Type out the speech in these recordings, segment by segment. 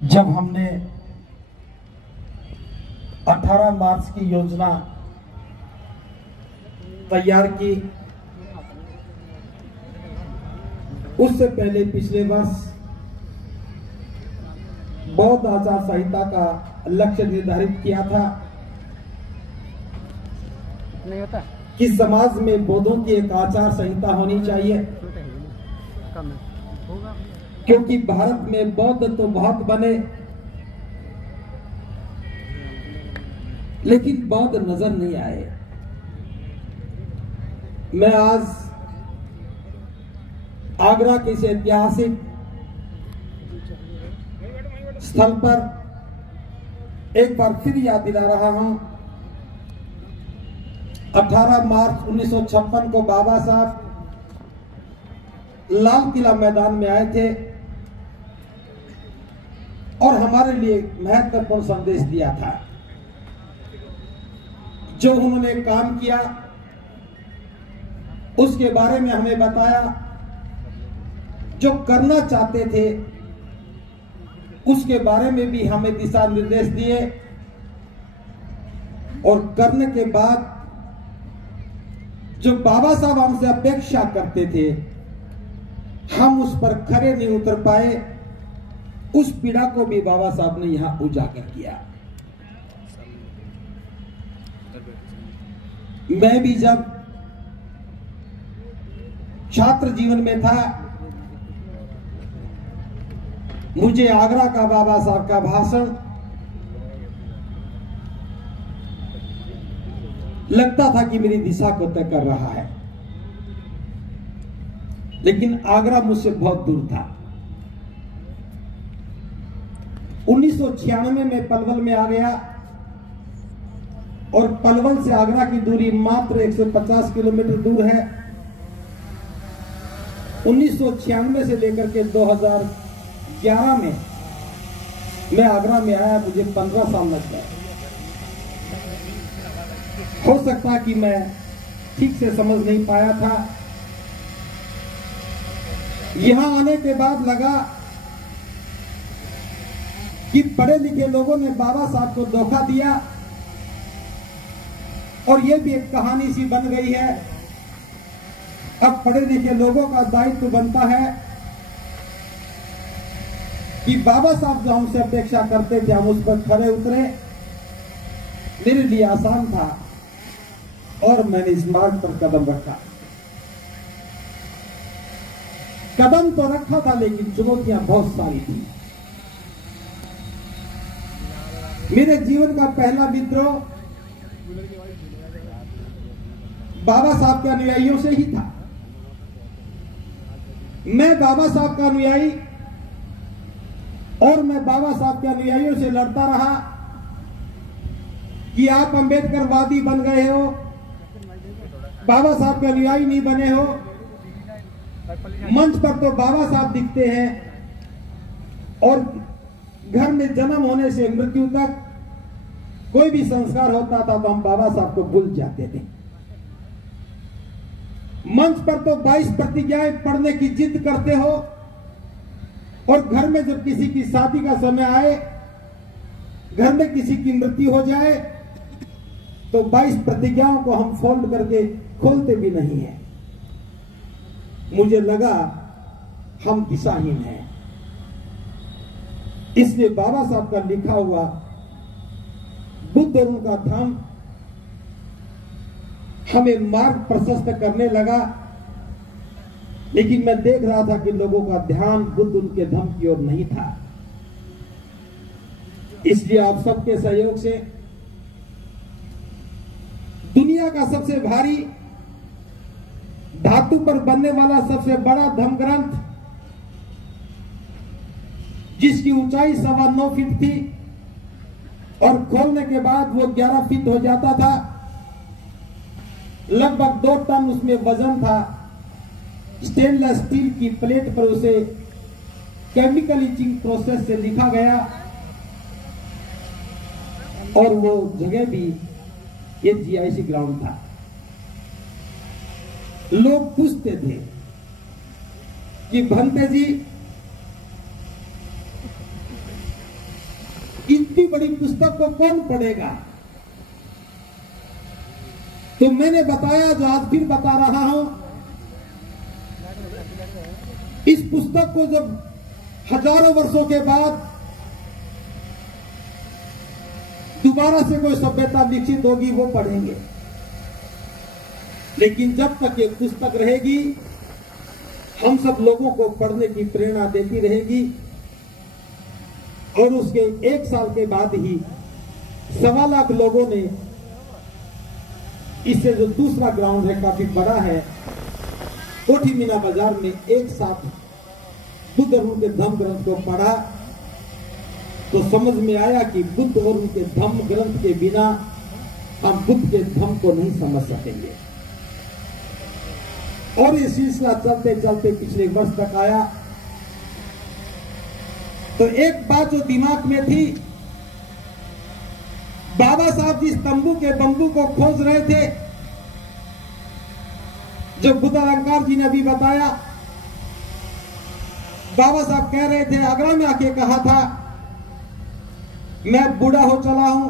जब हमने 18 मार्च की योजना तैयार की, उससे पहले पिछले वर्ष बौद्ध आचार संहिता का लक्ष्य निर्धारित किया था कि समाज में बौद्धों की एक आचार संहिता होनी चाहिए, क्योंकि भारत में बौद्ध तो बहुत बने लेकिन बौद्ध नजर नहीं आए। मैं आज आगरा के इस ऐतिहासिक स्थल पर एक बार फिर याद दिला रहा हूं। 18 मार्च 1956 को बाबा साहब लाल किला मैदान में आए थे और हमारे लिए महत्वपूर्ण संदेश दिया था। जो उन्होंने काम किया उसके बारे में हमें बताया, जो करना चाहते थे उसके बारे में भी हमें दिशा निर्देश दिए, और करने के बाद जो बाबा साहब हमसे अपेक्षा करते थे हम उस पर खरे नहीं उतर पाए। उस पीड़ा को भी बाबा साहब ने यहां उजागर किया। मैं भी जब छात्र जीवन में था, मुझे आगरा का बाबा साहब का भाषण लगता था कि मेरी दिशा को तय कर रहा है, लेकिन आगरा मुझसे बहुत दूर था। 1996 में पलवल में आ गया और पलवल से आगरा की दूरी मात्र 150 किलोमीटर दूर है। 1996 से लेकर के 2011 में मैं आगरा में आया, मुझे 15 साल लग गए। हो सकता है कि मैं ठीक से समझ नहीं पाया था। यहां आने के बाद लगा कि पढ़े लिखे लोगों ने बाबा साहब को धोखा दिया और यह भी एक कहानी सी बन गई है। अब पढ़े लिखे लोगों का दायित्व बनता है कि बाबा साहब जो हमसे अपेक्षा करते थे हम उस पर खरे उतरे। मेरे लिए आसान था और मैंने इस मार्ग पर कदम रखा। कदम तो रखा था लेकिन चुनौतियां बहुत सारी थी। मेरे जीवन का पहला विद्रोह बाबा साहब के अनुयायियों से ही था। मैं बाबा साहब का अनुयायी और मैं बाबा साहब के अनुयायियों से लड़ता रहा कि आप अंबेडकरवादी बन गए हो, बाबा साहब के अनुयायी नहीं बने हो। मंच पर तो बाबा साहब दिखते हैं और घर में जन्म होने से मृत्यु तक कोई भी संस्कार होता था तो हम बाबा साहब को भूल जाते थे। मंच पर तो 22 प्रतिज्ञाएं पढ़ने की जिद करते हो और घर में जब किसी की शादी का समय आए, घर में किसी की मृत्यु हो जाए तो 22 प्रतिज्ञाओं को हम फोल्ड करके खोलते भी नहीं है। मुझे लगा हम दिशाहीन हैं, इसलिए बाबा साहब का लिखा हुआ बुद्ध और उनका धम्म हमें मार्ग प्रशस्त करने लगा। लेकिन मैं देख रहा था कि लोगों का ध्यान बुद्ध उनके धम्म की ओर नहीं था। इसलिए आप सबके सहयोग से दुनिया का सबसे भारी धातु पर बनने वाला सबसे बड़ा धम्म ग्रंथ, जिसकी ऊंचाई 9.25 फीट थी और खोलने के बाद वो 11 फीट हो जाता था, लगभग 2 टन उसमें वजन था। स्टेनलेस स्टील की प्लेट पर उसे केमिकल इचिंग प्रोसेस से लिखा गया और वो जगह भी ये जीआईसी ग्राउंड था। लोग पूछते थे कि भंते जी इतनी बड़ी पुस्तक को कौन पढ़ेगा? तो मैंने बताया, जो आज फिर बता रहा हूं, इस पुस्तक को जब हजारों वर्षों के बाद दोबारा से कोई सभ्यता विकसित होगी, वो पढ़ेंगे। लेकिन जब तक ये पुस्तक रहेगी, हम सब लोगों को पढ़ने की प्रेरणा देती रहेगी। और उसके 1 साल के बाद ही 1.25 लाख लोगों ने, इससे जो दूसरा ग्राउंड है काफी बड़ा है, कोठी मीना बाजार में एक साथ बुद्ध और उनके धम्म ग्रंथ को पढ़ा, तो समझ में आया कि बुद्ध और उनके धम्म ग्रंथ के बिना हम बुद्ध के धम्म को नहीं समझ सकेंगे। और ये सिलसिला चलते चलते पिछले वर्ष तक आया। तो एक बात जो दिमाग में थी, बाबा साहब जिस तंबू के बंबू को खोज रहे थे, जो बुद्ध अलंकार जी ने भी बताया, बाबा साहब कह रहे थे, आगरा में आके कहा था, मैं बूढ़ा हो चला हूं,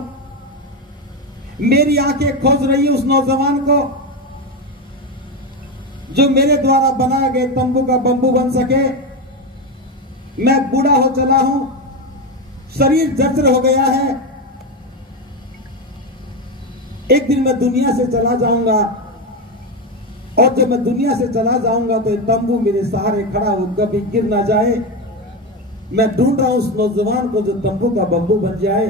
मेरी आंखें खोज रही है उस नौजवान को जो मेरे द्वारा बनाए गए तंबू का बंबू बन सके। मैं बूढ़ा हो चला हूं, शरीर जर्जर हो गया है, एक दिन मैं दुनिया से चला जाऊंगा, और जब मैं दुनिया से चला जाऊंगा तो तंबू मेरे सहारे खड़ा हो, कभी गिर ना जाए। मैं ढूंढ रहा हूं उस नौजवान को जो तंबू का बंबू बन जाए।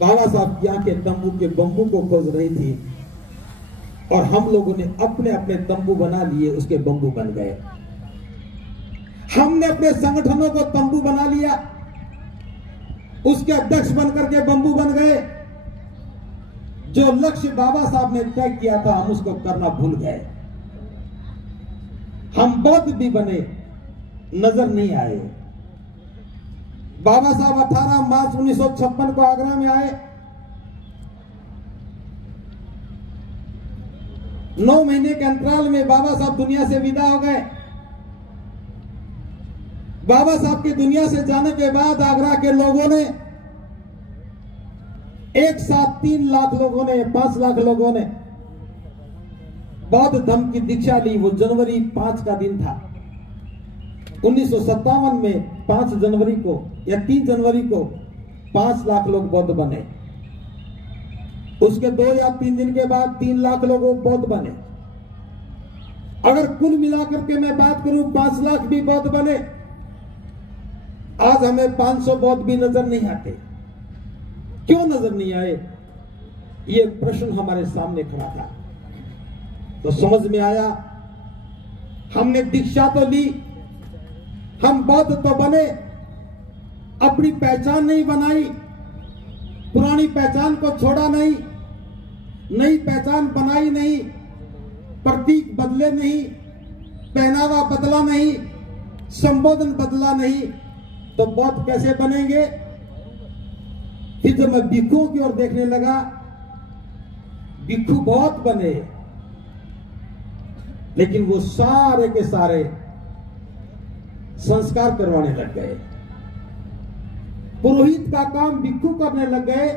बाबा साहब की आंखें तंबू के बंबू को खोज रही थी, और हम लोगों ने अपने अपने तंबू बना लिए, उसके बंबू बन गए। हमने अपने संगठनों को तंबू बना लिया, उसके अध्यक्ष बनकर के बंबू बन गए। जो लक्ष्य बाबा साहब ने तय किया था, हम उसको करना भूल गए। हम बौद्ध भी बने, नजर नहीं आए। बाबा साहब 18 मार्च 1956 को आगरा में आए। 9 महीने के अंतराल में बाबा साहब दुनिया से विदा हो गए। बाबा साहब की दुनिया से जाने के बाद आगरा के लोगों ने, एक साथ 3 लाख लोगों ने, 5 लाख लोगों ने बौद्ध धर्म की दीक्षा ली। वो जनवरी 5 का दिन था। 1957 में 5 जनवरी को या 3 जनवरी को 5 लाख लोग बौद्ध बने। उसके 2 या 3 दिन के बाद 3 लाख लोग बौद्ध बने। अगर कुल मिलाकर के मैं बात करूं, 5 लाख भी बौद्ध बने। आज हमें 500 बौद्ध भी नजर नहीं आते। क्यों नजर नहीं आए? ये प्रश्न हमारे सामने खड़ा था। तो समझ में आया, हमने दीक्षा तो ली, हम बौद्ध तो बने, अपनी पहचान नहीं बनाई, पुरानी पहचान को छोड़ा नहीं, नई पहचान बनाई नहीं, प्रतीक बदले नहीं, पहनावा बदला नहीं, संबोधन बदला नहीं, तो बौद्ध कैसे बनेंगे? फिर जब मैं भिक्षुओं की ओर देखने लगा, भिक्षु बहुत बने, लेकिन वो सारे के सारे संस्कार करवाने लग गए। पुरोहित का काम भिक्षु करने लग गए।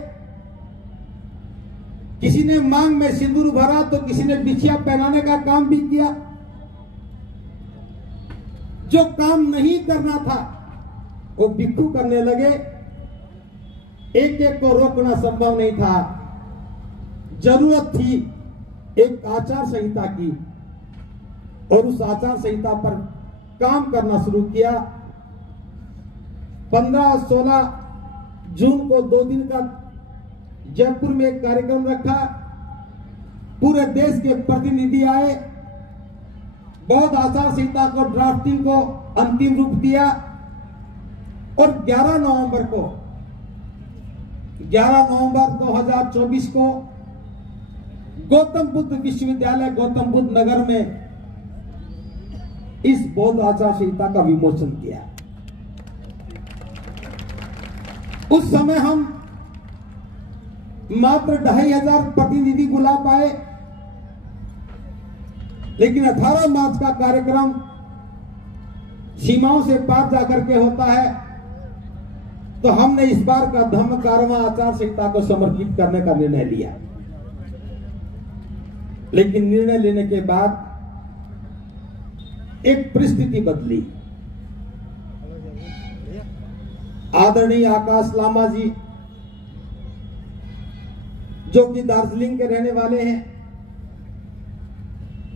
किसी ने मांग में सिंदूर भरा तो किसी ने बिछिया पहनाने का काम भी किया। जो काम नहीं करना था वो भिक्षु करने लगे। एक एक को रोकना संभव नहीं था। जरूरत थी एक आचार संहिता की, और उस आचार संहिता पर काम करना शुरू किया। 15-16 जून को 2 दिन का जयपुर में एक कार्यक्रम रखा। पूरे देश के प्रतिनिधि आए, बौद्ध आचार संहिता को ड्राफ्टिंग को अंतिम रूप दिया, और 11 नवंबर 2024 को गौतम बुद्ध विश्वविद्यालय गौतम बुद्ध नगर में इस बौद्ध आचार संहिता का विमोचन किया। उस समय हम मात्र 2500 प्रतिनिधि बुला पाए, लेकिन 18 मार्च का कार्यक्रम सीमाओं से पार जाकर के होता है, तो हमने इस बार का धम्म कारवां आचार संहिता को समर्पित करने का निर्णय लिया। लेकिन निर्णय लेने के बाद एक परिस्थिति बदली। आदरणीय आकाश लामा जी, जो कि दार्जिलिंग के रहने वाले हैं,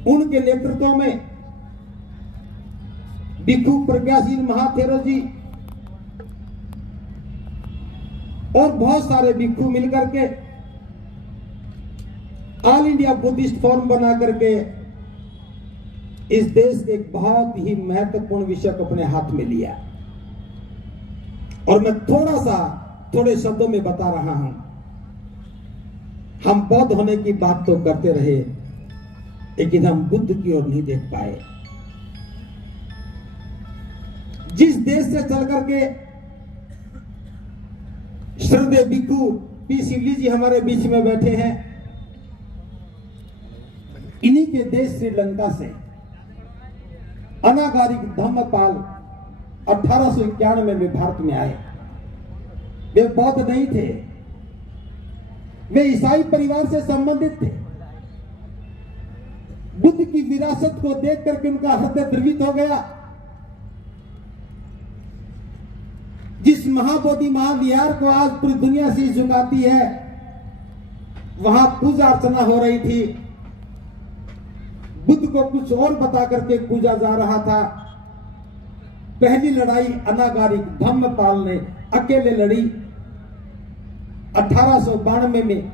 उनके नेतृत्व में भिक्षु प्रज्ञाशील महाथेरो जी और बहुत सारे भिक्षु मिलकर के ऑल इंडिया बुद्धिस्ट फोरम बना करके इस देश के एक बहुत ही महत्वपूर्ण विषय को अपने हाथ में लिया। और मैं थोड़े शब्दों में बता रहा हूं। हम बौद्ध होने की बात तो करते रहे, लेकिन हम बुद्ध की ओर नहीं देख पाए। जिस देश से चल करके श्रद्धेय भिक्षु पी शिवली जी हमारे बीच में बैठे हैं, इन्हीं के देश श्रीलंका से अनागारिक धम्मपाल 1891 में भारत में आए। वे बौद्ध नहीं थे, वे ईसाई परिवार से संबंधित थे। बुद्ध की विरासत को देख करके उनका हृदय द्रवित हो गया। जिस महाबोधि महाविहार को आज पूरी दुनिया से झुकाती है, वहां पूजा अर्चना हो रही थी। बुद्ध को कुछ और बता करके पूजा जा रहा था। पहली लड़ाई अनागारिक धम्मपाल ने अकेले लड़ी। 1892 में